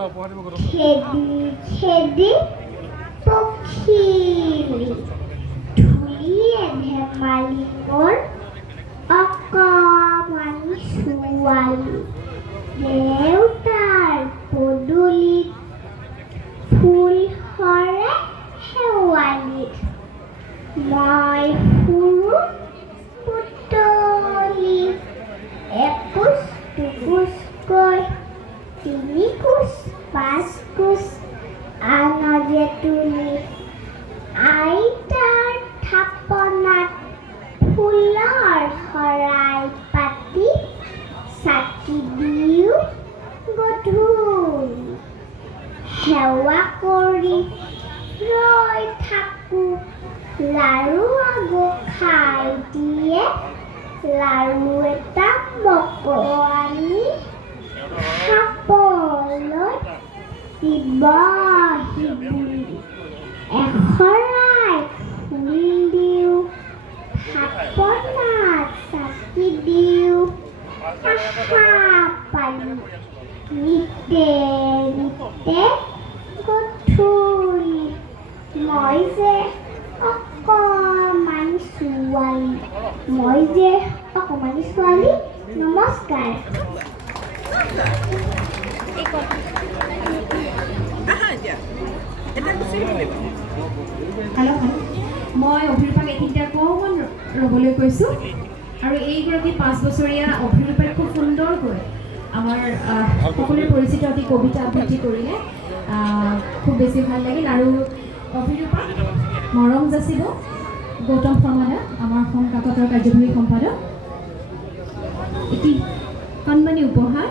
খেদি খেদি পখিলি ধুলিয়ে ধেমালি মোৰ অকমানি ছোৱালী দেউতাৰ পদূলিত ফুল সৰে শেৱালিত মই ফুৰো পুতলি এখোজ দুখোজকৈ তিনি খোজ পাঁচ খোজ আনজে তুলি আইতাৰ থাপনাত ফুলৰ শৰাই পাতি চাকি দিওঁ গধূলি সেৱা কৰি ৰৈ থাকোঁ লাৰু আগো খাই দিয়ে লাৰু এটা মোকো আনি খাবলৈ দিবহি বুলি এশৰাই ফুল দিওঁ থাপনাত চাকি দিওঁ আশা পালি নিতে নিতে গধূলি মই যে অকমানি ছোৱালী নমস্কাৰ হেল্ল' মই অভিৰূপাক এইখিনিতে অকণমান ৰ'বলৈ কৈছোঁ আৰু এইগৰাকী 5 বছৰীয়া অভিৰূপাই খুব সুন্দৰকৈ আমাৰ সকলোৰে পৰিচিত অতি কবিতা আবৃত্তি কৰিলে খুব বেছি ভাল লাগিল আৰু অভিৰূপাক মৰম যাচিব গৌতম শৰ্মা আমাৰ সংকাকতৰ কাৰ্যবাহী সম্পাদক এটি সন্মানী উপহাৰ